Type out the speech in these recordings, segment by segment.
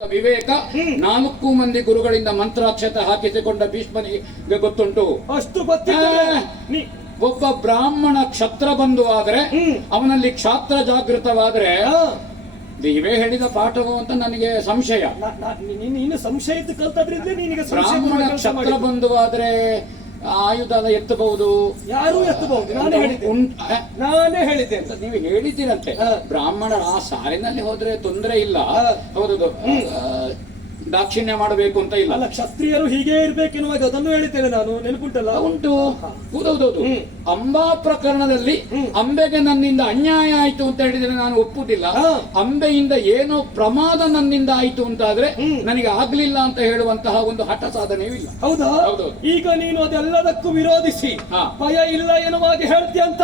ವಿವೇಕ ನಾಲ್ಕು ಮಂದಿ ಗುರುಗಳಿಂದ ಮಂತ್ರಾಕ್ಷತ ಹಾಕಿಸಿಕೊಂಡ ಭೀಷ್ಮನಿಗೆ ಗೊತ್ತುಂಟು. ಅಷ್ಟು ಒಬ್ಬ ಬ್ರಾಹ್ಮಣ ಕ್ಷತ್ರ ಬಂಧು ಆದ್ರೆ ಅವನಲ್ಲಿ ಕ್ಷಾತ್ರ ಜಾಗೃತವಾದ್ರೆ ನೀವೇ ಹೇಳಿದ ಪಾಠವು ಅಂತ ನನಗೆ ಸಂಶಯ. ನೀನು ಕಲ್ತದ್ರಿಂದ ಸಂಶಯ ಬ್ರಾಹ್ಮಣ ಕ್ಷತ್ರ ಬಂಧು ಬಂಧುವಾದ್ರೆ ಆಯುಧ ಎಲ್ಲ ಎತ್ತಬಹುದು. ಯಾರು ಎತ್ತಬಹುದು? ನಾನೇ ಹೇಳಿದ್ದೆ. ನಾನೇ ಹೇಳಿದ್ದೆ ಅಂತ. ನೀವು ಹೇಳಿದ್ದೀರಂತೆ. ಬ್ರಾಹ್ಮಣರ ಆ ಸಾಲಿನಲ್ಲಿ ಹೋದ್ರೆ ತೊಂದರೆ ಇಲ್ಲ. ಹೌದು ದಾಕ್ಷಿಣ್ಯ ಮಾಡಬೇಕು ಅಂತ ಇಲ್ಲ. ಅಲ್ಲ ಕ್ಷತ್ರಿಯರು ಹೀಗೆ ಇರ್ಬೇಕೆನ್ನುವಾಗ ಅದನ್ನು ಹೇಳಿದ್ದೇನೆ ನಾನು ನೆನಪುಂಟಲ್ಲ? ಉಂಟು. ಹೌದೌದೌದು. ಅಂಬಾ ಪ್ರಕರಣದಲ್ಲಿ ಅಂಬೆಗೆ ನನ್ನಿಂದ ಅನ್ಯಾಯ ಆಯ್ತು ಅಂತ ಹೇಳಿದ್ರೆ ನಾನು ಒಪ್ಪುದಿಲ್ಲ. ಅಂಬೆಯಿಂದ ಏನೋ ಪ್ರಮಾದ ನನ್ನಿಂದ ಆಯ್ತು ಅಂತಾದ್ರೆ. ನನಗೆ ಆಗ್ಲಿಲ್ಲ ಅಂತ ಹೇಳುವಂತಹ ಒಂದು ಹಠ ಸಾಧನೆಯೂ ಇಲ್ಲ. ಹೌದಾ? ಹೌದು. ಈಗ ನೀನು ಅದೆಲ್ಲದಕ್ಕೂ ವಿರೋಧಿಸಿ. ಭಯ ಇಲ್ಲ ಎನ್ನುವಾಗ ಹೇಳ್ತೀಯ ಅಂತ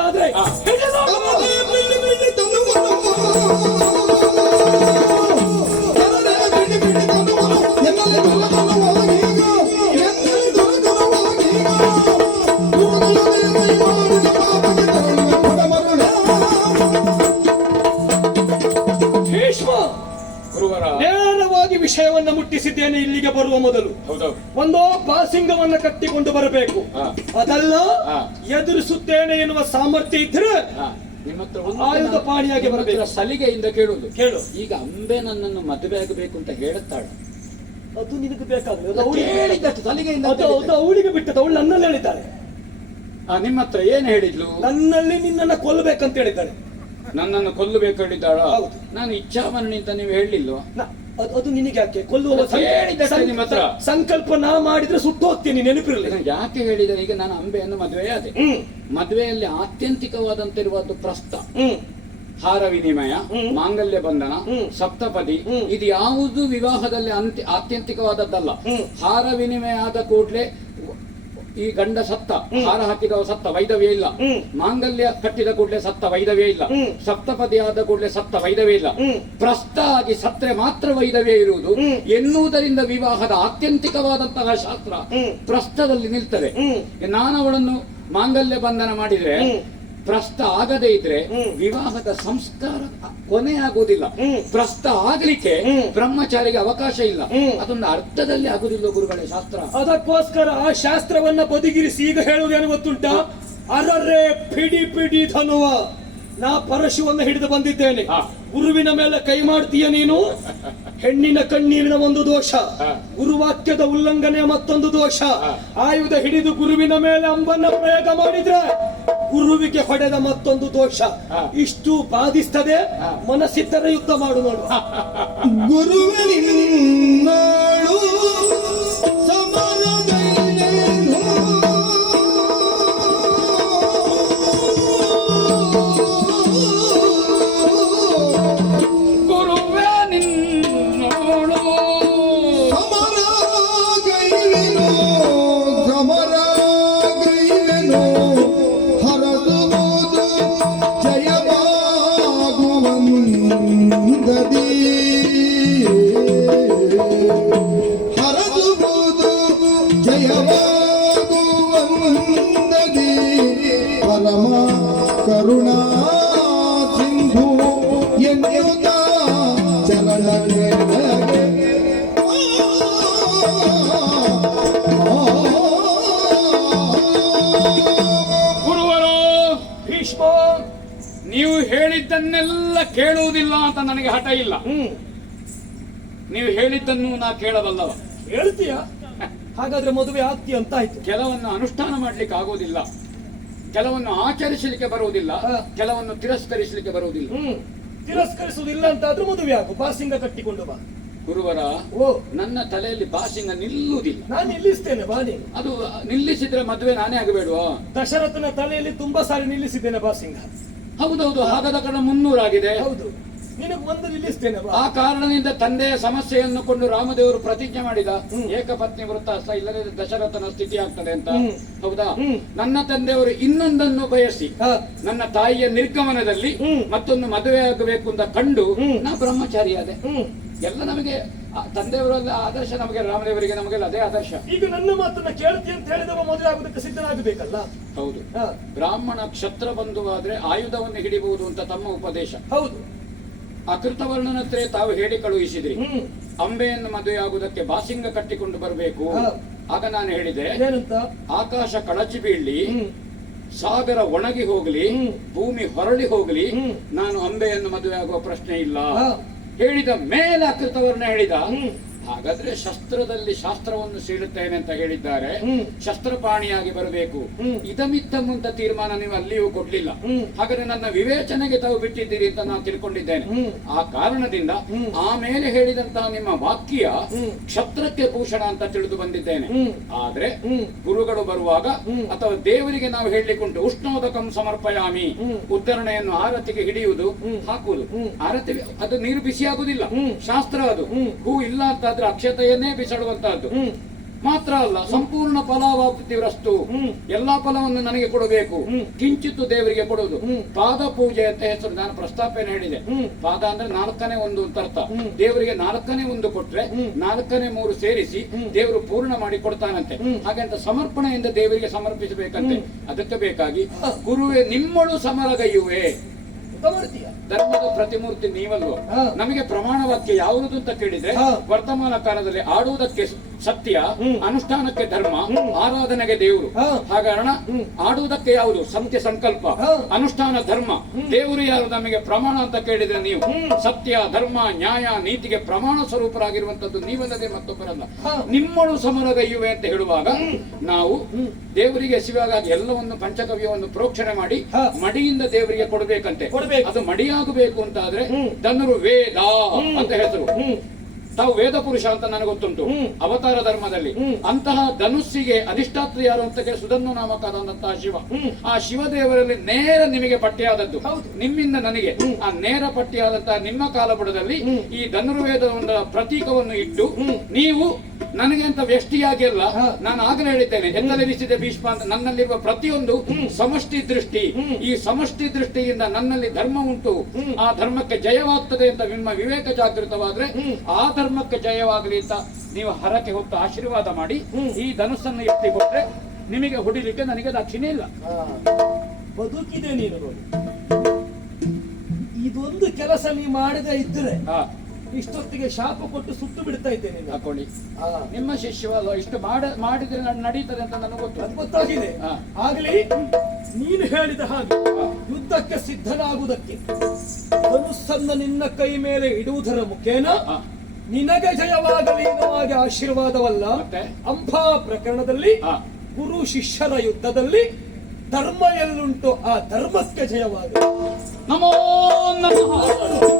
ನೇರವಾಗಿ ವಿಷಯವನ್ನ ಮುಟ್ಟಿಸಿದ್ದೇನೆ ಇಲ್ಲಿಗೆ ಬರುವ ಮೊದಲು. ಹೌದು. ಒಂದು ಬಾಸಿಂಗವನ್ನ ಕಟ್ಟಿಕೊಂಡು ಬರಬೇಕು. ಅದಲ್ಲ. ಎದುರಿಸುತ್ತೇನೆ ಎನ್ನುವ ಸಾಮರ್ಥ್ಯ ಇದ್ರೆ ಆಯುಧ ಪಾಣಿಯಾಗಿ ಬರಬೇಕು. ಸಲಿಗೆಯಿಂದ ಕೇಳುವುದು ಕೇಳು. ಈಗ ಅಂಬೆ ನನ್ನನ್ನು ಮದುವೆ ಆಗಬೇಕು ಅಂತ ಹೇಳುತ್ತಾಳೆ. ಅದು ನಿನಗೆ ಬೇಕಾದ್ರೆ. ಅದು ಅವಳಿಗೆ ಕೇಳಿದ್ದಷ್ಟು ಸಲಿಗೆಯಿಂದ ಅದು ಅದು ಅವಳಿಗೆ ಬಿಟ್ಟದ್ದು ಅವಳು ನನ್ನಲ್ಲಿ ಹೇಳಿದ್ದಾಳೆ. ಆ, ನಿಮ್ಮ ಹತ್ರ ಏನು ಹೇಳಿದ್ಲು? ನನ್ನಲ್ಲಿ ನಿನ್ನನ್ನ ಕೊಲ್ಲಬೇಕಂತ ಹೇಳಿದ್ದಾಳೆ. ನನ್ನನ್ನು ಕೊಲ್ಲಬೇಕು ಹೇಳಿದ್ದಾಳ? ಹೌದು. ನಾನು ಇಚ್ಛಾಮರಣಿ ಅಂತ ನೀವು ಹೇಳಿಲ್ವಾ? ನ- ಅದು ಅದು ನಿನಗೆ ಯಾಕೆ? ಕೊಲ್ಲುವ ಅದು ಹೇಳಿದ್ದಷ್ಟೇ ನಿಮ್ಮ ಹತ್ರ. ಸಂಕಲ್ಪ ನಾ ಮಾಡಿದ್ರೆ ಸುಟ್ಟು ಹೋಗ್ತೀನಿ ನೆನಪಿರಲಿ. ಇದನ್ನು ಯಾಕೆ ಹೇಳಿದ್ರೆ ಈಗ ನಾನು ಅಂಬೆಯನ್ನು ಮದುವೆಯಾದೆ. ಹ್ಮ್. ಮದುವೆಯಲ್ಲಿ ಆತ್ಯಂತಿಕವಾದಂತಿರುವ ಪ್ರಸ್ತ ಹ್ಮ್. ಹಾರ ವಿನಿಮಯ ಮಾಂಗಲ್ಯ ಬಂಧನ ಸಪ್ತಪದಿ ಇದು ಯಾವುದು ವಿವಾಹದಲ್ಲಿ ಅಂತ್ಯ ಆತ್ಯಂತಿಕವಾದದ್ದಲ್ಲ. ಹಾರ ವಿನಿಮಯ ಆದ ಕೂಡಲೇ ಈ ಗಂಡ ಸತ್ತ ಹಾರ ಹಾಕಿದವ ಸತ್ತ ವೈದವ್ಯ ಇಲ್ಲ. ಮಾಂಗಲ್ಯ ಕಟ್ಟಿದ ಕೂಡಲೇ ಸತ್ತ ವೈದವ್ಯ ಇಲ್ಲ. ಸಪ್ತಪದಿ ಆದ ಕೂಡಲೇ ಸತ್ತ ವೈದವ್ಯ ಇಲ್ಲ. ಪ್ರಸ್ತ ಆಗಿ ಸತ್ರೆ ಮಾತ್ರ ವೈದವ್ಯ ಇರುವುದು. ಎನ್ನುವುದರಿಂದ ವಿವಾಹದ ಆತ್ಯಂತಿಕವಾದಂತಹ ಶಾಸ್ತ್ರ ಪ್ರಸ್ತದಲ್ಲಿ ಪ್ರಸ್ಥದಲ್ಲಿ ನಿಲ್ತದೆ. ನಾನು ಅವಳನ್ನು ಮಾಂಗಲ್ಯ ಬಂಧನ ಮಾಡಿದ್ರೆ. ಪ್ರಸ್ತ ಆಗದೇ ಇದ್ರೆ ಹ್ಮ್. ವಿವಾಹದ ಸಂಸ್ಕಾರ ಕೊನೆ ಆಗುವುದಿಲ್ಲ ಹ್ಮ್. ಪ್ರಸ್ತ ಆಗ್ಲಿಕ್ಕೆ ಹ್ಮ್. ಬ್ರಹ್ಮಚಾರಿಗೆ ಅವಕಾಶ ಇಲ್ಲ ಹ್ಮ್. ಅದೊಂದು ಅರ್ಥದಲ್ಲಿ ಆಗುದಿಲ್ಲ ಗುರುಗಳೇ ಶಾಸ್ತ್ರ ಅದಕ್ಕೋಸ್ಕರ ಆ ಶಾಸ್ತ್ರವನ್ನ ಬದಿಗಿರಿಸಿ ಈಗ ಹೇಳುವುದೇನು ಗೊತ್ತುಂಟ ಅರರೆ ಪಿಡಿ ಪಿಡಿ ಧನುವ ನಾ ಪರಶುವನ್ನ ಹಿಡಿದು ಬಂದಿದ್ದೇನೆ. ಗುರುವಿನ ಮೇಲೆ ಕೈ ಮಾಡ್ತೀಯ ನೀನು ಹೆಣ್ಣಿನ ಕಣ್ಣೀರಿನ ಒಂದು ದೋಷ. ಗುರುವಾಕ್ಯದ ಉಲ್ಲಂಘನೆ ಮತ್ತೊಂದು ದೋಷ ಆಯುಧ ಹಿಡಿದು ಗುರುವಿನ ಮೇಲೆ ಅಂಬನ್ನ ಪ್ರಯೋಗ ಮಾಡಿದ್ರೆ ಗುರುವಿಗೆ ಹೊಡೆದ ಮತ್ತೊಂದು ದೋಷ. ಇಷ್ಟು ಬಾಧಿಸ್ತದೆ. ಮನಸ್ಸಿದ್ದರೆ ಯುದ್ಧ ಮಾಡು ನೋಡು. ಹೇಳಿದ್ದನ್ನೆಲ್ಲ ಕೇಳುವುದಿಲ್ಲ ಅಂತ ನನಗೆ ಹಠ ಇಲ್ಲ. ನೀವು ಹೇಳಿದ್ದನ್ನು ನಾ ಕೇಳಬಲ್ಲವ. ಹೇಳ್ತೀಯ? ಹಾಗಾದ್ರೆ ಮದುವೆ ಆಗ್ತಿ ಅಂತ ಆಯ್ತು. ಕೆಲವನ್ನು ಅನುಷ್ಠಾನ ಮಾಡ್ಲಿಕ್ಕೆ ಆಗೋದಿಲ್ಲ. ಕೆಲವನ್ನು ಆಚರಿಸಲಿಕ್ಕೆ ಬರುವುದಿಲ್ಲ. ಕೆಲವನ್ನು ತಿರಸ್ಕರಿಸಲಿಕ್ಕೆ ಬರುವುದಿಲ್ಲ. ತಿರಸ್ಕರಿಸುವುದಿಲ್ಲ ಅಂತಾದ್ರೂ ಮದುವೆ ಆಗು. ಬಾಸಿಂಗ ಕಟ್ಟಿಕೊಂಡು ಬಾ. ಗುರುವರ ಓ. ನನ್ನ ತಲೆಯಲ್ಲಿ ಬಾಸಿಂಗ ನಿಲ್ಲುವುದಿಲ್ಲ. ನಾನು ನಿಲ್ಲಿಸ್ತೇನೆ ಬಾ ನೀನು. ಅದು ನಿಲ್ಲಿಸಿದ್ರೆ ಮದುವೆ ನಾನೇ ಆಗಬೇಡುವ? ದಶರಥನ ತಲೆಯಲ್ಲಿ ತುಂಬಾ ಸಾರಿ ನಿಲ್ಲಿಸಿದ್ದೇನೆ ಬಾಸಿಂಗ. ಹೌದೌದು ಹಾಗಾದ ಕಾರಣ ಮುನ್ನೂರಾಗಿದೆ ಹೌದು. ನಿನಗೆ ಒಂದು ನಿಲ್ಲಿಸ್ತೇನೆ ಆ ಕಾರಣದಿಂದ ತಂದೆಯ ಸಮಸ್ಯೆಯನ್ನು ಕೊಂಡು ರಾಮದೇವರು ಪ್ರತಿಜ್ಞೆ ಮಾಡಿದ ಏಕಪತ್ನಿ ವೃತ್ತಾಸ ಇಲ್ಲದೆ ದಶರಥನ ಸ್ಥಿತಿ ಆಗ್ತದೆ ಅಂತ. ಹೌದಾ. ನನ್ನ ತಂದೆಯವರು ಇನ್ನೊಂದನ್ನು ಬಯಸಿ. ನನ್ನ ತಾಯಿಯ ನಿರ್ಗಮನದಲ್ಲಿ. ಮತ್ತೊಂದು ಮದುವೆ ಆಗಬೇಕು ಅಂತ ಕಂಡು. ನಾ ಬ್ರಹ್ಮಚಾರಿಯಾದೆ. ಹ್ಮ್. ಎಲ್ಲ ನಮಗೆ ತಂದೆಯವರೆಲ್ಲ ಆದರ್ಶ ನಮಗೆ ರಾಮದೇವರಿಗೆ ನಮಗೆಲ್ಲ ಅದೇ ಆದರ್ಶ. ಈಗ ನನ್ನ ಮಾತನ್ನ ಕೇಳ್ತಿ ಅಂತ ಹೇಳಿದವ ಮದುವೆ ಆಗುದಕ್ಕೆ ಸಿದ್ಧನಾಗಬೇಕಲ್ಲ? ಹೌದು. ಬ್ರಾಹ್ಮಣ ಕ್ಷತ್ರ ಬಂಧುವಾದ್ರೆ ಆಯುಧವನ್ನು ಹಿಡಿಬಹುದು ಅಂತ ತಮ್ಮ ಉಪದೇಶ. ಹೌದು. ಅಕೃತವರ್ಣನ ಹತ್ರ ತಾವು ಹೇಳಿ ಕಳುಹಿಸಿದ್ರಿ. ಅಂಬೆಯನ್ನು ಮದುವೆ ಆಗುದಕ್ಕೆ ಬಾಸಿಂಗ ಕಟ್ಟಿಕೊಂಡು ಬರಬೇಕು. ಆಗ ನಾನು ಹೇಳಿದೆ ಆಕಾಶ ಕಳಚಿ ಬೀಳ್ಲಿ ಸಾಗರ ಒಣಗಿ ಹೋಗ್ಲಿ ಭೂಮಿ ಹೊರಳಿ ಹೋಗ್ಲಿ ನಾನು ಅಂಬೆಯನ್ನು ಮದುವೆ ಆಗುವ ಪ್ರಶ್ನೆ ಇಲ್ಲ. ಹೇಳಿದ ಮೇಲೆ ಅಕೃತವರ್ಣ ಹೇಳಿದ. ಹಾಗಾದ್ರೆ ಶಸ್ತ್ರದಲ್ಲಿ ಶಾಸ್ತ್ರವನ್ನು ಸೀಳುತ್ತೇನೆ ಅಂತ ಹೇಳಿದ್ದಾರೆ. ಶಸ್ತ್ರಪಾಣಿಯಾಗಿ ಬರಬೇಕು ಹ್ಮ್. ಇದಮಿತ್ತ ಮುಂತ ತೀರ್ಮಾನ ನೀವು ಅಲ್ಲಿಯೂ ಕೊಡ್ಲಿಲ್ಲ ಹ್ಮ್. ಹಾಗಾದ್ರೆ ನನ್ನ ವಿವೇಚನೆಗೆ ತಾವು ಬಿಟ್ಟಿದ್ದೀರಿ ಅಂತ ನಾನು ತಿಳ್ಕೊಂಡಿದ್ದೇನೆ. ಆ ಕಾರಣದಿಂದ. ಆಮೇಲೆ ಹೇಳಿದಂತಹ ನಿಮ್ಮ ವಾಕ್ಯ. ಕ್ಷತ್ರಕ್ಕೆ ಭೂಷಣ ಅಂತ ತಿಳಿದು ಬಂದಿದ್ದೇನೆ. ಆದ್ರೆ ಹ್ಮ್. ಗುರುಗಳು ಬರುವಾಗ ಹ್ಮ್. ಅಥವಾ ದೇವರಿಗೆ ನಾವು ಹೇಳಲಿಕ್ಕುಂಟು ಉಷ್ಣೋದಕಂ ಸಮರ್ಪಯಾಮಿ ಹ್ಮ್. ಉದ್ಧರಣೆಯನ್ನು ಆರತಿಗೆ ಹಿಡಿಯುವುದು ಹ್ಮ್. ಹಾಕುವುದು ಹ್ಮ್. ಆರತಿ ಅದು ನೀರು ಬಿಸಿ ಆಗುದಿಲ್ಲ ಹ್ಮ್. ಶಾಸ್ತ್ರ ಅದು ಹ್ಮ್. ಹೂ ಇಲ್ಲ ಅಂತಾದ್ರೆ ಅಕ್ಷತೆಯನ್ನೇ ಬಿಸಾಡುವಂತಹದ್ದು ಮಾತ್ರ ಅಲ್ಲ ಸಂಪೂರ್ಣ ಫಲಾವಾಪ್ತಿರಸ್ತು ಹ್ಮ್. ಎಲ್ಲಾ ಫಲವನ್ನು ನನಗೆ ಕೊಡಬೇಕು. ಕಿಂಚಿತ್ತು ದೇವರಿಗೆ ಕೊಡುವುದು. ಪಾದ ಪೂಜೆ ಅಂತ ಹೆಸರು ನಾನು ಪ್ರಸ್ತಾಪನೆ ಹೇಳಿದೆ. ಪಾದ ಅಂದ್ರೆ ನಾಲ್ಕನೇ ಒಂದು ಅಂತ ಅರ್ಥ. ದೇವರಿಗೆ ನಾಲ್ಕನೇ ಒಂದು ಕೊಟ್ರೆ. ನಾಲ್ಕನೇ ಮೂರು ಸೇರಿಸಿ. ದೇವರು ಪೂರ್ಣ ಮಾಡಿ ಕೊಡ್ತಾನಂತೆ. ಹಾಗಂತ ಸಮರ್ಪಣೆಯಿಂದ ದೇವರಿಗೆ ಸಮರ್ಪಿಸಬೇಕಂತೆ. ಅದಕ್ಕೆ ಬೇಕಾಗಿ. ಗುರುವೆ ನಿಮ್ಮಳು ಸಮರಗೈಯುವೆ ಧರ್ಮದ ಪ್ರತಿಮೂರ್ತಿ ನೀವಲ್ವೋ. ನಮಗೆ ಪ್ರಮಾಣ ವಾಕ್ಯ ಯಾವುದು ಅಂತ ಕೇಳಿದ್ರೆ ವರ್ತಮಾನ ಕಾಲದಲ್ಲಿ ಆಡುವುದಕ್ಕೆ ಸತ್ಯ. ಅನುಷ್ಠಾನಕ್ಕೆ ಧರ್ಮ. ಆರಾಧನೆಗೆ ದೇವರು ಹ. ಹಾಗಾರಣ ಹ್ಮ್. ಆಡುವುದಕ್ಕೆ ಯಾವುದು ಸತ್ಯ ಸಂಕಲ್ಪ ಅನುಷ್ಠಾನ ಧರ್ಮ ದೇವರು ಯಾರು ನಮಗೆ ಪ್ರಮಾಣ ಅಂತ ಕೇಳಿದ್ರೆ ನೀವು. ಸತ್ಯ ಧರ್ಮ ನ್ಯಾಯ ನೀತಿಗೆ ಪ್ರಮಾಣ ಸ್ವರೂಪರಾಗಿರುವಂತದ್ದು ನೀವಲ್ಲದೆ ಮತ್ತೊಬ್ಬರಲ್ಲ. ನಿಮ್ಮಳು ಸಮರಗೈಯುವೆ ಅಂತ ಹೇಳುವಾಗ ನಾವು. ದೇವರಿಗೆ ಶಿವಗಾಗಿ ಎಲ್ಲವನ್ನು ಪಂಚಕವ್ಯವನ್ನು ಪ್ರೋಕ್ಷಣೆ ಮಾಡಿ. ಮಡಿಯಿಂದ ದೇವರಿಗೆ ಕೊಡಬೇಕಂತೆ ಕೊಡ್ಬೇಕು. ಅದು ಮಡಿಯಾಗಬೇಕು ಅಂತ ಆದ್ರೆ. ಧನುರು ವೇದ ಅಂತ ಹೆಸರು ಹ್ಮ್ ತಾವು ವೇದ ಪುರುಷ ಅಂತ ನನಗೆ ಗೊತ್ತುಂಟು. ಅವತಾರ ಧರ್ಮದಲ್ಲಿ. ಅಂತಹ ಧನುಸ್ಸಿಗೆ ಅಧಿಷ್ಠಾತ್ರಿ ಯಾರು ಅಂತ ಕೇಳಿ ಸುಧನ್ನು ನಾಮಕಾದಂತಹ ಶಿವ. ಆ ಶಿವದೇವರಲ್ಲಿ ನೇರ ನಿಮಗೆ ಪಟ್ಟಿಯಾದದ್ದು. ನಿಮ್ಮಿಂದ ನನಗೆ. ಆ ನೇರ ಪಟ್ಟಿಯಾದಂತಹ ನಿಮ್ಮ ಕಾಲಬುಡದಲ್ಲಿ. ಈ ಧನುರ್ವೇದ ಒಂದು ಪ್ರತೀಕವನ್ನು ಇಟ್ಟು. ನೀವು ನನಗೆ ಅಂತ ವ್ಯಷ್ಟಿಯಾಗಿ ಅಲ್ಲ. ನಾನು ಆಗಲೇ ಹೇಳಿದ್ದೇನೆ ಎತ್ತಲೆನಿಸಿದೆ ಭೀಷ್ಮ ಅಂತ ನನ್ನಲ್ಲಿರುವ ಪ್ರತಿಯೊಂದು. ಸಮಷ್ಟಿ ದೃಷ್ಟಿ. ಈ ಸಮಷ್ಟಿ ದೃಷ್ಟಿಯಿಂದ ನನ್ನಲ್ಲಿ ಧರ್ಮ ಉಂಟು. ಆ ಧರ್ಮಕ್ಕೆ ಜಯವಾಗ್ತದೆ ಅಂತ ನಿಮ್ಮ ವಿವೇಕ ಜಾಗೃತವಾದ್ರೆ. ಆ ಧರ್ಮಕ್ಕೆ ಜಯವಾಗಲಿ ಅಂತ ನೀವು ಹರಕೆ ಹೊತ್ತು ಆಶೀರ್ವಾದ ಮಾಡಿ. ಈ ಧನುಸ್ಸನ್ನು ಎತ್ತಿ ಕೊಟ್ರೆ ನಿಮಗೆ ಹೊಡಿಲಿಕ್ಕೆ ನನಗೆ ದಕ್ಷಿಣೆ ಇಲ್ಲ ಬದುಕಿದೆ ನೀನು ಇದೊಂದು ಕೆಲಸ ನೀ ಮಾಡದೇ ಇದ್ರೆ ಇಷ್ಟೊತ್ತಿಗೆ ಶಾಪ ಕೊಟ್ಟು ಸುಟ್ಟು ಬಿಡ್ತಾ ಇದ್ದೆ ನೀನು. ಹಾಕೊಳ್ಳಿ. ನಿಮ್ಮ ಶಿಷ್ಯವಲ್ಲ ಇಷ್ಟು ಮಾಡ ಮಾಡಿದ್ರೆ ನಡ್- ನಡೀತದೆ ಅಂತ ನನಗೆ ಗೊತ್ತು. ಗೊತ್ತಾಗಿದೆ. ಆಗಲಿ ನೀನು ಹೇಳಿದ ಹಾಗೆ ಯುದ್ಧಕ್ಕೆ ಸಿದ್ಧನಾಗುವುದಕ್ಕೆ ಧನುಸ್ಸನ್ನ ನಿನ್ನ ಕೈ ಮೇಲೆ ಇಡುವುದರ ಮುಖೇನ. ನಿನಗೆ ಜಯವಾಗಲಿ ಎನ್ನುವಾಗೆ ಆಶೀರ್ವಾದವಲ್ಲ ಅಂಬಾ ಪ್ರಕರಣದಲ್ಲಿ. ಗುರು ಶಿಷ್ಯರ ಯುದ್ಧದಲ್ಲಿ ಧರ್ಮ ಎಲ್ಲುಂಟು ಆ ಧರ್ಮಕ್ಕೆ ಜಯವಾಗಲಿ. ನಮೋ ನಮಃ.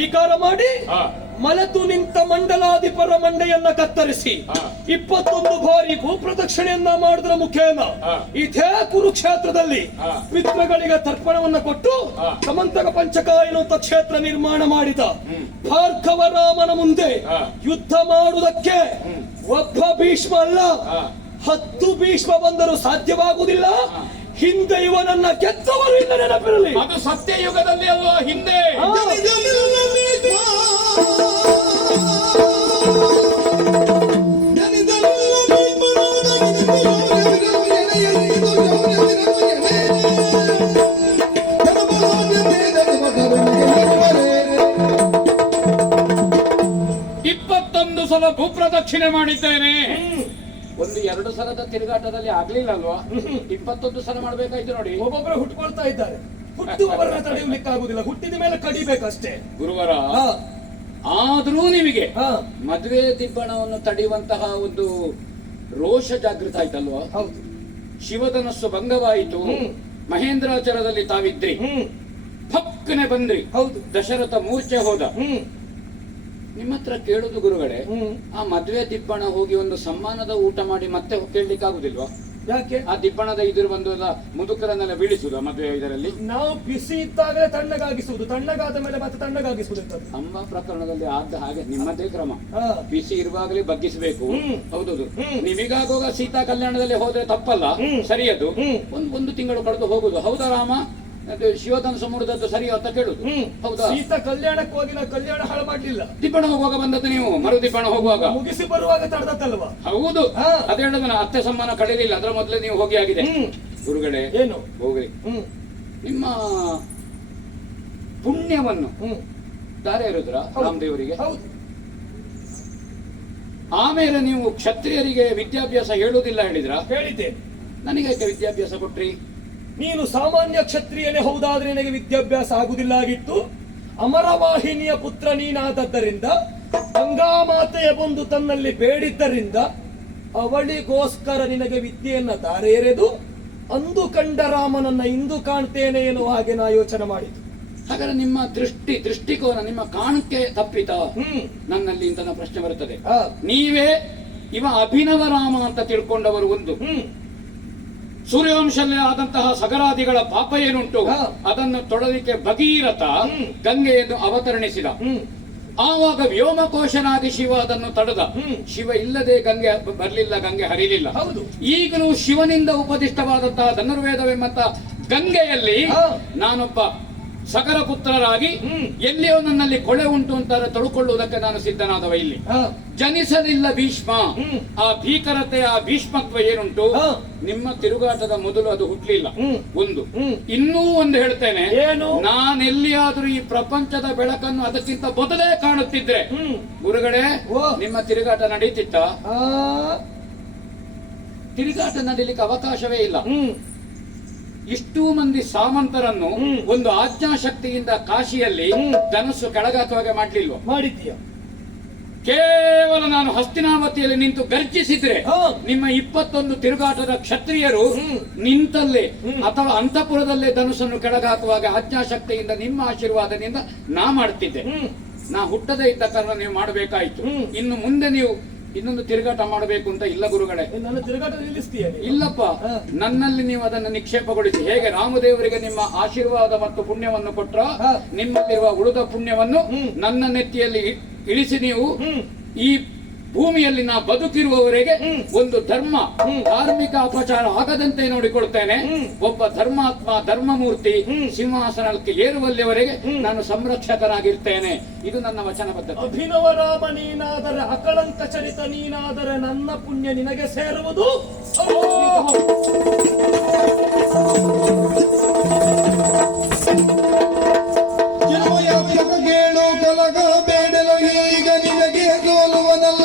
ಸ್ವೀಕಾರ ಮಾಡಿ ಮಲತು ನಿಂತ ಮಂಡಲಾಧಿಪರ ಮಂಡೆಯನ್ನ ಕತ್ತರಿಸಿ. ಇಪ್ಪತ್ತೊಂದು ಬಾರಿ ಭೂಪ್ರದಕ್ಷಿಣೆಯನ್ನ ಮಾಡಿದ್ರ ಮುಖೇನ. ಇದೇ ಕುರುಕ್ಷೇತ್ರದಲ್ಲಿ ಹಾ. ಪಿತೃಗಳಿಗೆ ತರ್ಪಣವನ್ನ ಕೊಟ್ಟು ಸಮಂತಕ ಪಂಚಕ ಎನ್ನುವಂತ ಕ್ಷೇತ್ರ ನಿರ್ಮಾಣ ಮಾಡಿದ ಭಾರ್ಗವರಾಮನ ಭಾರ್ಗವ ರಾಮನ ಮುಂದೆ ಯುದ್ಧ ಮಾಡುವುದಕ್ಕೆ. ಒಬ್ಬ ಭೀಷ್ಮ ಅಲ್ಲ. ಹತ್ತು ಭೀಷ್ಮ ಬಂದರೂ ಸಾಧ್ಯವಾಗುವುದಿಲ್ಲ ಹಿಂದೆ ಇವನನ್ನ ಕೆತ್ತವರು ಇಲ್ಲ ನೆನಪಿರಲಿ ಅದು ಸತ್ಯಯುಗದಲ್ಲಿ ಅಲ್ವಾ ಹಿಂದೆ. ಇಪ್ಪತ್ತೊಂದು ಸಲ ಭೂಪ್ರದಕ್ಷಿಣೆ ಮಾಡಿದ್ದೇನೆ. ಒಂದು ಎರಡು ಸಲದ ತಿರುಗಾಟದಲ್ಲಿ ಆಗ್ಲಿಲ್ಲ ಅಲ್ವಾ ಇಪ್ಪತ್ತೊಂದು ಸಲ ಮಾಡ್ಬೇಕಾಯ್ತು ನೋಡಿ. ಒಬ್ಬೊಬ್ಬರು ಹುಟ್ಕೊಳ್ತಾ ಇದ್ದಾರೆ. ಹುಟ್ಟುವವರನ್ನ ತಡೆಯಲಿಕ್ಕಾಗುದಿಲ್ಲ ಹುಟ್ಟಿದ ಮೇಲೆ ಕಡಿಬೇಕಷ್ಟೇ. ಗುರುವಾರ ಆದ್ರೂ ನಿಮಗೆ ಮದುವೆ ದಿಬ್ಬಣವನ್ನು ತಡೆಯುವಂತಹ ಒಂದು ರೋಷ ಜಾಗೃತ ಆಯ್ತಲ್ವಾ? ಹೌದು. ಶಿವಧನಸ್ಸು ಭಂಗವಾಯಿತು. ಮಹೇಂದ್ರಾಚಾರದಲ್ಲಿ ಮಹೇಂದ್ರಾಚಲದಲ್ಲಿ ತಾವಿದ್ರಿ. ಪಕ್ಕನೆ ಬಂದ್ರಿ. ಹೌದು. ದಶರಥ ಮೂರ್ಛೆ ಹೋದ. ನಿಮ್ಮ ಹತ್ರ ಕೇಳುದು ಗುರುಗಳೇ ಆ ಮದುವೆ ದಿಬ್ಬಣ ಹೋಗಿ ಒಂದು ಸಮ್ಮಾನದ ಊಟ ಮಾಡಿ ಮತ್ತೆ ಕೇಳಲಿಕ್ಕೆ ಆಗುದಿಲ್ವಾ ಯಾಕೆ? ಆ ದಿಬ್ಬಣದ ಇದ್ರ ಬಂದು ಮುದುಕರನ್ನೆಲ್ಲ ಬೀಳಿಸುವುದು ಮದುವೆ ಇದರಲ್ಲಿ? ನಾವು ಬಿಸಿ ಇದ್ದಾಗಲೇ ತಣ್ಣಗಾಗಿಸುವುದು. ತಣ್ಣಗಾದ ಮೇಲೆ ಮತ್ತೆ ತಣ್ಣಗಾಗಿಸುವುದು ಅಮ್ಮ ಪ್ರಕರಣದಲ್ಲಿ ಆದ ಹಾಗೆ ನಿಮ್ಮದೇ ಕ್ರಮ. ಬಿಸಿ ಇರುವಾಗಲೇ ಬಗ್ಗಿಸಬೇಕು. ಹೌದೌದು. ನಿಮಗಾಗುವಾಗ ಸೀತಾ ಕಲ್ಯಾಣದಲ್ಲಿ ಹೋದ್ರೆ ತಪ್ಪಲ್ಲ. ಸರಿಯದು. ಒಂದು ಒಂದು ತಿಂಗಳು ಕಳೆದು ಹೋಗುದು. ಹೌದಾ ರಾಮ? ಶಿವಧನ ಸಮುದ್ರದ್ದು ಸರಿ ಅಂತ ಕೇಳುದು. ಹೌದಾ? ಸೀತಾ ಕಲ್ಯಾಣಕ್ಕೆ ಹೋಗಿ ಕಲ್ಯಾಣ ಹಾಳು ಮಾಡ್ಲಿಲ್ಲ. ದಿಬ್ಬಣ ಹೋಗುವಾಗ ಬಂದದ್ದು ನೀವು? ಮರು ದಿಬ್ಬಣ ಹೋಗುವಾಗ? ಮುಗಿಸಿ ಬರುವಾಗ ತಡೆದತ್ತಲ್ವಾ? ಹೌದು. ಅದೇ ಹೇಳಿದ ಅತ್ತೆ ಸಮ್ಮಾನ ಕಡಿಲಿಲ್ಲ ಅದ್ರ ಮೊದಲೇ ನೀವು ಹೋಗಿ ಆಗಿದೆ. ಗುರುಗಳೇ ಏನು? ಹೋಗ್ರಿ. ಹ್ಮ್. ನಿಮ್ಮ ಪುಣ್ಯವನ್ನು ಹ್ಮ್. ದಾರೆ ಇರುದ್ರ. ರಾಮದೇವರಿಗೆ? ಹೌದು. ಆಮೇಲೆ ನೀವು ಕ್ಷತ್ರಿಯರಿಗೆ ವಿದ್ಯಾಭ್ಯಾಸ ಹೇಳುವುದಿಲ್ಲ ಹೇಳಿದ್ರ? ಹೇಳಿದ್ದೆ ನನಗೆ ವಿದ್ಯಾಭ್ಯಾಸ ಕೊಟ್ರಿ? ನೀನು ಸಾಮಾನ್ಯ ಕ್ಷತ್ರಿಯನೇ ಹೌದಾದ್ರೆ ನಿನಗೆ ವಿದ್ಯಾಭ್ಯಾಸ ಆಗುದಿಲ್ಲ ಆಗಿತ್ತು ಅಮರವಾಹಿನಿಯ ಪುತ್ರ ನೀನಾದದ್ದರಿಂದ ಗಂಗಾಮಾತೆಯ ಬಂದು ತನ್ನಲ್ಲಿ ಬೇಡಿದ್ದರಿಂದ ಅವಳಿಗೋಸ್ಕರ ನಿನಗೆ ವಿದ್ಯೆಯನ್ನ ಧಾರೆ ಎರೆದು ಅಂದು ಕಂಡ ರಾಮನನ್ನ ಇಂದು ಕಾಣ್ತೇನೆ ಎನ್ನುವ ಹಾಗೆ ನಾ ಯೋಚನೆ ಮಾಡಿದ್ದು. ಹಾಗಾದ್ರೆ ನಿಮ್ಮ ದೃಷ್ಟಿ ದೃಷ್ಟಿಕೋನ ನಿಮ್ಮ ಕಾಣಕ್ಕೆ ತಪ್ಪಿತ? ಹ್ಮ್. ನನ್ನಲ್ಲಿ ಇಂತಹ ಪ್ರಶ್ನೆ ಬರುತ್ತದೆ. ನೀವೇ ಇವ ಅಭಿನವ ರಾಮ ಅಂತ ತಿಳ್ಕೊಂಡವರು ಒಂದು. ಹ್ಮ್. ಸೂರ್ಯವಂಶದಲ್ಲಿ ಆದಂತಹ ಸಗರಾದಿಗಳ ಪಾಪ ಏನುಂಟು? ಹಾ. ಅದನ್ನು ತೊಡಲಿಕ್ಕೆ ಭಗೀರಥ ಹ್ಮ್. ಗಂಗೆಯನ್ನು ಅವತರಣಿಸಿದ. ಆವಾಗ ವ್ಯೋಮಕೋಶನಾದಿ ಶಿವ ಅದನ್ನು ತಡೆದ. ಹ್ಮ್. ಶಿವ ಇಲ್ಲದೆ ಗಂಗೆ ಬರಲಿಲ್ಲ ಗಂಗೆ ಹರಿಲಿಲ್ಲ. ಹೌದು. ಈಗಲೂ ಶಿವನಿಂದ ಉಪದಿಷ್ಟವಾದಂತಹ ಧನುರ್ವೇದವೆಂಬಂತ ಗಂಗೆಯಲ್ಲಿ ನಾನೊಬ್ಬ ಸಕಲ ಪುತ್ರರಾಗಿ. ಎಲ್ಲಿಯೋ ನನ್ನಲ್ಲಿ ಕೊಳೆ ಉಂಟು ಅಂತಾರೆ ತಳುಕೊಳ್ಳುವುದಕ್ಕೆ ನಾನು ಸಿದ್ಧನಾದವ ಇಲ್ಲಿ ಜನಿಸಲಿಲ್ಲ ಭೀಷ್ಮ. ಆ ಭೀಕರತೆ ಆ ಭೀಷ್ಮತ್ವ ಏನುಂಟು. ನಿಮ್ಮ ತಿರುಗಾಟದ ಮೊದಲು ಅದು ಹುಟ್ಟಲಿಲ್ಲ. ಒಂದು. ಇನ್ನೂ ಒಂದು ಹೇಳ್ತೇನೆ ಏನು? ನಾನೆಲ್ಲಿಯಾದ್ರೂ ಈ ಪ್ರಪಂಚದ ಬೆಳಕನ್ನು ಅದಕ್ಕಿಂತ ಮೊದಲೇ ಕಾಣುತ್ತಿದ್ರೆ ಗುರುಗಳೇ. ನಿಮ್ಮ ತಿರುಗಾಟ ನಡೀತಿತ್ತ ತಿರುಗಾಟ ನಡೀಲಿಕ್ಕೆ ಅವಕಾಶವೇ ಇಲ್ಲ ಇಷ್ಟೂ ಮಂದಿ ಸಾಮಂತರನ್ನು. ಒಂದು ಆಜ್ಞಾಶಕ್ತಿಯಿಂದ ಕಾಶಿಯಲ್ಲಿ. ಧನಸ್ಸು ಕೆಳಗಾಕುವಾಗೆ ಮಾಡ್ಲಿಲ್ವ ಮಾಡಿದ್ಯಾ ಕೇವಲ ನಾನು ಹಸ್ತಿನಾವತಿಯಲ್ಲಿ ನಿಂತು ಗರ್ಜಿಸಿದ್ರೆ. ನಿಮ್ಮ ಇಪ್ಪತ್ತೊಂದು ತಿರುಗಾಟದ ಕ್ಷತ್ರಿಯರು ನಿಂತಲ್ಲೇ. ಅಥವಾ ಅಂತಃಪುರದಲ್ಲೇ ಧನುಸನ್ನು ಕೆಳಗಾಕುವಾಗ ಆಜ್ಞಾಶಕ್ತಿಯಿಂದ ನಿಮ್ಮ ಆಶೀರ್ವಾದದಿಂದ ನಾ ಮಾಡ್ತಿದ್ದೆ ನಾ ಹುಟ್ಟದೇ ಇದ್ದ ಕಾರಣ ನೀವು ಮಾಡಬೇಕಾಯ್ತು. ಇನ್ನು ಮುಂದೆ ನೀವು ಇನ್ನೊಂದು ತಿರುಗಾಟ ಮಾಡಬೇಕು ಅಂತ ಇಲ್ಲ ಗುರುಗಳೇ ನನ್ನ ತಿರುಗಾಟ ನಿಲ್ಲಿಸ್ತೀಯ ನೀನು? ಇಲ್ಲಪ್ಪ. ನನ್ನಲ್ಲಿ ನೀವು ಅದನ್ನು ನಿಕ್ಷೇಪಗೊಳಿಸಿ ಹೇಗೆ ರಾಮದೇವರಿಗೆ ನಿಮ್ಮ ಆಶೀರ್ವಾದ ಮತ್ತು ಪುಣ್ಯವನ್ನು ಕೊಟ್ರ ಹಾ. ನಿಮ್ಮಲ್ಲಿರುವ ಉಳಿದ ಪುಣ್ಯವನ್ನು. ನನ್ನ ನೆತ್ತಿಯಲ್ಲಿ ಇ- ಇಳಿಸಿ ನೀವು ಹ್ಮ್ ಈ ಭೂಮಿಯಲ್ಲಿ ನಾ ಬದುಕಿರುವವರೆಗೆ ಹ್ಮ್. ಒಂದು ಧರ್ಮ ಹ್ಮ್. ಧಾರ್ಮಿಕ ಅಪಚಾರ ಆಗದಂತೆ ನೋಡಿಕೊಳ್ತೇನೆ ಹ್ಮ್. ಒಬ್ಬ ಧರ್ಮಾತ್ಮ ಧರ್ಮಮೂರ್ತಿ ಮೂರ್ತಿ ಸಿಂಹಾಸನಕ್ಕೆ ಏರುವಲ್ಲಿವರೆಗೆ ಹ್ಮ್. ನಾನು ಸಂರಕ್ಷಕರಾಗಿರ್ತೇನೆ ಇದು ನನ್ನ ವಚನ ಬದ್ಧತೆ ಅಭಿನವ ರಾಮ ನೀನಾದರೆ ಅಕಳಂಕ ಚರಿತ ನೀನಾದರೆ ನನ್ನ ಪುಣ್ಯ ನಿನಗೆ ಸೇರುವುದು ಬೇಡಲು ಈಗ ನಿನಗೆ ಸೋಲುವನಲ್ಲ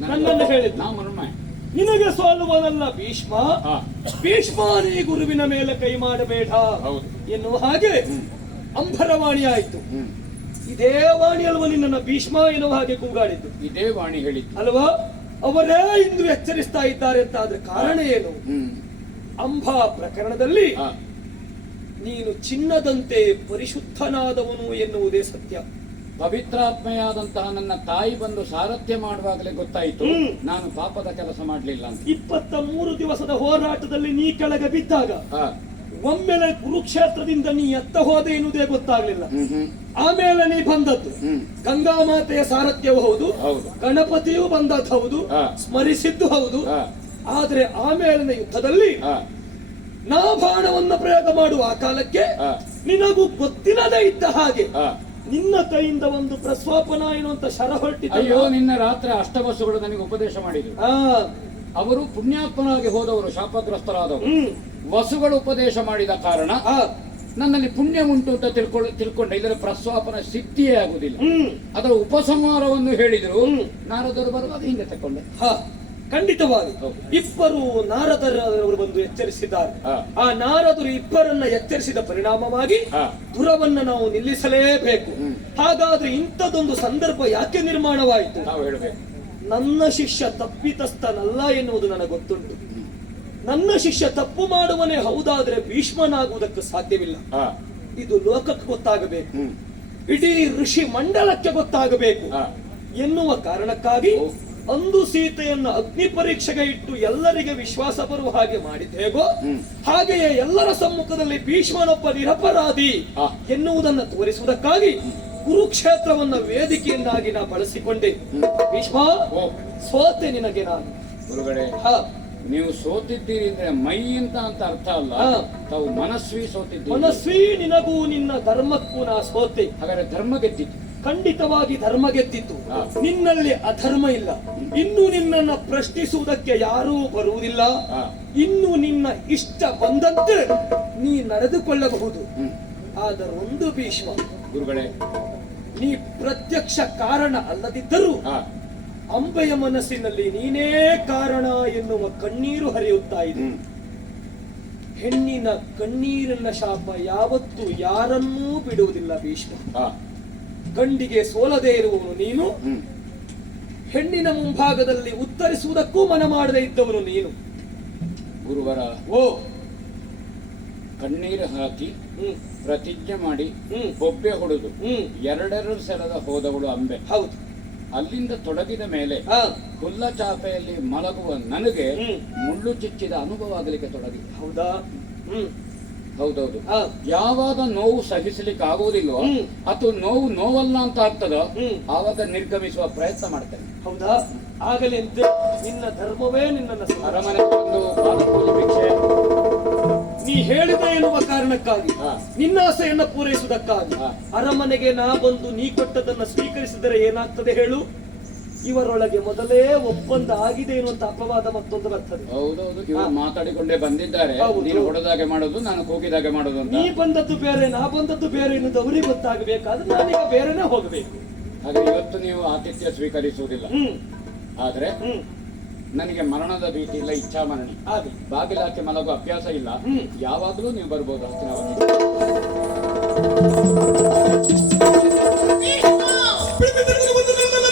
ನನ್ನನ್ನು ಹೇಳಿದ್ ನಾ ಮರ್ಮೆ. ನಿನಗೆ ಸೋಲುವುದಲ್ಲ ಭೀಷ್ಮ? ಭೀಷ್ಮನೇ ಗುರುವಿನ ಮೇಲೆ ಕೈ ಮಾಡಬೇಡ. ಎನ್ನುವ ಹಾಗೆ ಅಂಬರವಾಣಿ ಆಯ್ತು. ಇದೇ ವಾಣಿ ಅಲ್ವಾ ನಿನ್ನ ಭೀಷ್ಮ ಎನ್ನುವ ಹಾಗೆ ಕೂಗಾಡಿದ್ದು? ಇದೇ ವಾಣಿ ಹೇಳಿದ್ದು. ಅಲ್ವಾ? ಅವರೇ ಇಂದು ಎಚ್ಚರಿಸ್ತಾ ಇದ್ದಾರೆ ಅಂತ ಆದ್ರೆ ಕಾರಣ ಏನು? ಅಂಬಾ ಪ್ರಕರಣದಲ್ಲಿ ನೀನು ಚಿನ್ನದಂತೆ ಪರಿಶುದ್ಧನಾದವನು ಎನ್ನುವುದೇ ಸತ್ಯ. ಪವಿತ್ರಾತ್ಮೆಯಾದಂತಹ ನನ್ನ ತಾಯಿ ಬಂದು ಸಾರಥ್ಯ ಮಾಡುವಾಗಲೇ ಗೊತ್ತಾಯಿತು ನಾನು ಪಾಪದ ಕೆಲಸ ಮಾಡಲಿಲ್ಲ ಅಂತ ಇಪ್ಪತ್ತ ಮೂರು ದಿವಸದ ಹೋರಾಟದಲ್ಲಿ ನೀ ಕೆಳಗೆ ಬಿದ್ದಾಗ. ಒಮ್ಮೆಲೆ ಕುರುಕ್ಷೇತ್ರದಿಂದ ನೀ ಎತ್ತ ಹೋದೆ ಎನ್ನುವುದೇ ಗೊತ್ತಾಗ್ಲಿಲ್ಲ ಆಮೇಲೆ ನೀ ಬಂದದ್ದು ಗಂಗಾ ಮಾತೆಯ ಸಾರಥ್ಯವೂ ಹೌದು. ಗಣಪತಿಯೂ ಬಂದದ್ದು ಹೌದು. ಸ್ಮರಿಸಿದ್ದು ಹೌದು ಆದರೆ ಆಮೇಲಿನ ಯುದ್ಧದಲ್ಲಿ. ನಾ ಬಾಣವನ್ನ ಪ್ರಯೋಗ ಮಾಡುವ ಆ ಕಾಲಕ್ಕೆ. ನಿನಗೂ ಗೊತ್ತಿಲ್ಲದೆ ಇದ್ದ ಹಾಗೆ. ನಿನ್ನ ಕೈಯಿಂದ ಒಂದು ಪ್ರಸ್ವಾಪನ ಎನ್ನುವಂತ ಶರ ಅಯ್ಯೋ ನಿನ್ನ ರಾತ್ರಿ ಅಷ್ಟವಸುಗಳು ನನಗೆ ಉಪದೇಶ ಮಾಡಿದ್ರು. ಅವರು ಪುಣ್ಯಾತ್ಮನಾಗಿ ಹೋದವರು ಶಾಪಗ್ರಸ್ತರಾದವರು. ವಸುಗಳು ಉಪದೇಶ ಮಾಡಿದ ಕಾರಣ ನನ್ನಲ್ಲಿ ಪುಣ್ಯ ಉಂಟು ಅಂತ ತಿಳ್ಕೊಳ್ಳ ತಿಳ್ಕೊಂಡೆ. ಇದರ ಪ್ರಸ್ವಾಪನ ಸಿದ್ಧಿಯೇ ಆಗುದಿಲ್ಲ. ಅದರ ಉಪಸಂಹಾರವನ್ನು ಹೇಳಿದ್ರು. ನಾನು ನಾರದರು ಬರುವಾಗ ಹಿಂದೆ ತಕೊಂಡೆ ಹ. ಖಂಡಿತವಾಗಿ. ಇಬ್ಬರು ನಾರದರವರು ಬಂದು ಎಚ್ಚರಿಸಿದ್ದಾರೆ. ಆ ನಾರದರು ಇಬ್ಬರನ್ನ ಎಚ್ಚರಿಸಿದ ಪರಿಣಾಮವಾಗಿ. ದುರವನ್ನ ನಾವು ನಿಲ್ಲಿಸಲೇಬೇಕು. ಹಾಗಾದ್ರೆ ಇಂಥದ್ದೊಂದು ಸಂದರ್ಭ ಯಾಕೆ ನಿರ್ಮಾಣವಾಯಿತು? ನನ್ನ ಶಿಷ್ಯ ತಪ್ಪಿತಸ್ಥನಲ್ಲ ಎನ್ನುವುದು ನನಗೆ ಗೊತ್ತುಂಟು. ನನ್ನ ಶಿಷ್ಯ ತಪ್ಪು ಮಾಡುವನೇ ಹೌದಾದ್ರೆ ಭೀಷ್ಮನಾಗುವುದಕ್ಕೆ ಸಾಧ್ಯವಿಲ್ಲ. ಇದು ಲೋಕಕ್ಕೆ ಗೊತ್ತಾಗಬೇಕು. ಇಡೀ ಋಷಿ ಮಂಡಲಕ್ಕೆ ಗೊತ್ತಾಗಬೇಕು ಎನ್ನುವ ಕಾರಣಕ್ಕಾಗಿ. ಅಂದು ಸೀತೆಯನ್ನು ಅಗ್ನಿ ಪರೀಕ್ಷೆಗೆ ಇಟ್ಟು ಎಲ್ಲರಿಗೆ ವಿಶ್ವಾಸ ಬರುವ ಹಾಗೆ ಮಾಡಿದ್ದೇಗೋ ಹ್ಮ್. ಹಾಗೆಯೇ ಎಲ್ಲರ ಸಮ್ಮುಖದಲ್ಲಿ ಭೀಷ್ಮನೊಬ್ಬ ನಿರಪರಾಧಿ. ಎನ್ನುವುದನ್ನು ತೋರಿಸುವುದಕ್ಕಾಗಿ ಕುರುಕ್ಷೇತ್ರವನ್ನ ವೇದಿಕೆಯನ್ನಾಗಿ ನಾ ಬಳಸಿಕೊಂಡೆ. ಭೀಷ್ಮ ಸೋತೆ ನಿನಗೆ ನಾನು. ಗುರುಗಳೇ ಹ, ನೀವು ಸೋತಿದ್ದೀರಿ ಅಂದ್ರೆ ಮೈ ಅಂತ ಅಂತ ಅರ್ಥ ಅಲ್ಲ. ತಾವು ಮನಸ್ವಿ ಸೋತಿದ್ದೀರಿ. ಮನಸ್ವಿ ನಿನಗೂ ನಿನ್ನ ಧರ್ಮಕ್ಕೂ ನಾ ಸೋತೆ. ಹಾಗಾದ್ರೆ ಧರ್ಮ ಗೆದ್ದಿತ್ತು ಖಂಡಿತವಾಗಿ ಧರ್ಮ ಗೆದ್ದಿತ್ತು ನಿನ್ನಲ್ಲಿ ಅಧರ್ಮ ಇಲ್ಲ. ಇನ್ನು ನಿನ್ನನ್ನ ಪ್ರಶ್ನಿಸುವುದಕ್ಕೆ ಯಾರೂ ಬರುವುದಿಲ್ಲ. ಇನ್ನು ನಿನ್ನ ಇಷ್ಟ ಬಂದಂತೆ ನೀ ನಡೆದುಕೊಳ್ಳಬಹುದು. ಆದರೆ ಒಂದು ಭೀಷ್ಮ ಗುರುಗಳೇ. ನೀ ಪ್ರತ್ಯಕ್ಷ ಕಾರಣ ಅಲ್ಲದಿದ್ದರೂ ಅಂಬೆಯ ಮನಸ್ಸಿನಲ್ಲಿ ನೀನೇ ಕಾರಣ ಎನ್ನುವ ಕಣ್ಣೀರು ಹರಿಯುತ್ತಾ ಇದೆ. ಹೆಣ್ಣಿನ ಕಣ್ಣೀರಿನ ಶಾಪ ಯಾವತ್ತೂ ಯಾರನ್ನೂ ಬಿಡುವುದಿಲ್ಲ ಭೀಷ್ಮ. ಗಂಡಿಗೆ ಸೋಲದೇ ಇರುವವನು ನೀನು. ಹೆಣ್ಣಿನ ಮುಂಭಾಗದಲ್ಲಿ ಉತ್ತರಿಸುವುದಕ್ಕೂ ಮನ ಮಾಡದೇ ಇದ್ದವನು ನೀನು. ಗುರುವರ ಓ. ಕಣ್ಣೀರು ಹಾಕಿ ಪ್ರತಿಜ್ಞೆ ಮಾಡಿ ಹ್ಮ್. ಬೊಬ್ಬೆ ಹೊಡೆದು ಹ್ಮ್. ಎರಡೆರಡು ಸಲದ ಹೋದವಳು ಅಂಬೆ. ಹೌದು. ಅಲ್ಲಿಂದ ತೊಡಗಿದ ಮೇಲೆ ಹುಲ್ಲ ಚಾಪೆಯಲ್ಲಿ ಮಲಗುವ ನನಗೆ ಮುಳ್ಳು ಚುಚ್ಚಿದ ಅನುಭವ ಆಗಲಿಕ್ಕೆ ತೊಡಗಿದೆ. ಹೌದಾ? ಹ್ಮ್. ಹೌದೌದು. ಯಾವಾಗ ನೋವು ಸಹಿಸಲಿಕ್ಕೆ ಆಗುವುದಿಲ್ಲವೋ ಹ್ಮ್. ಅಥವಾ ನೋವು ನೋವಲ್ಲ ಅಂತ ಆಗ್ತದ. ಆವಾಗ ನಿರ್ಗಮಿಸುವ ಪ್ರಯತ್ನ ಮಾಡ್ತೇನೆ. ಹೌದಾ? ಆಗಲಿ ನಿನ್ನ ಧರ್ಮವೇ ನಿನ್ನನ್ನು ಅರಮನೆ ನೀ ಹೇಳಿದೆ ಎನ್ನುವ ಕಾರಣಕ್ಕಾಗಿ. ನಿನ್ನ ಆಸೆಯನ್ನ ಪೂರೈಸುವುದಕ್ಕಾಗಿ ಅರಮನೆಗೆ ನಾ ಬಂದು ನೀ ಕೊಟ್ಟದನ್ನ ಸ್ವೀಕರಿಸಿದರೆ ಏನಾಗ್ತದೆ ಹೇಳು? ಇವರೊಳಗೆ ಮೊದಲೇ ಒಪ್ಪಂದ ಆಗಿದೆ ಎನ್ನುವಂತ ಅಪವಾದ ಮತ್ತೊಂದು ಬರ್ತದೆ. ಹೌದೌದು. ಇವರು ಮಾತಾಡಿಕೊಂಡೇ ಬಂದಿದ್ದಾರೆ. ನೀನು ಹೊಡೆದಾಗೆ ಮಾಡೋದು ನಾನು ಕೂಗಿದಾಗೆ ಮಾಡೋದು ಅಂತ. ನೀ ಬಂದದ್ದು ಬೇರೆ ನಾ ಬಂದದ್ದು ಬೇರೆ ಎನ್ನುವುದು ಅವರಿಗೆ ಗೊತ್ತಾಗಬೇಕಾದ್ರೆ ನಾನೀಗ ಬೇರೆನೆ ಹೋಗಬೇಕು. ಹಾಗೆ ಇವತ್ತು ನೀವು ಆತಿಥ್ಯ ಸ್ವೀಕರಿಸುವುದಿಲ್ಲ. ಆದ್ರೆ ನನಗೆ ಮರಣದ ಭೀತಿ ಇಲ್ಲ ಇಚ್ಛಾ ಮರಣಿ ಹಾಗೆ ಬಾಗಿಲಾಚೆ ಮಲಗುವ ಅಭ್ಯಾಸ ಇಲ್ಲ. ಯಾವಾಗಲೂ ನೀವು ಬರ್ಬೋದು ಹತ್ತಿರವಾಗಿ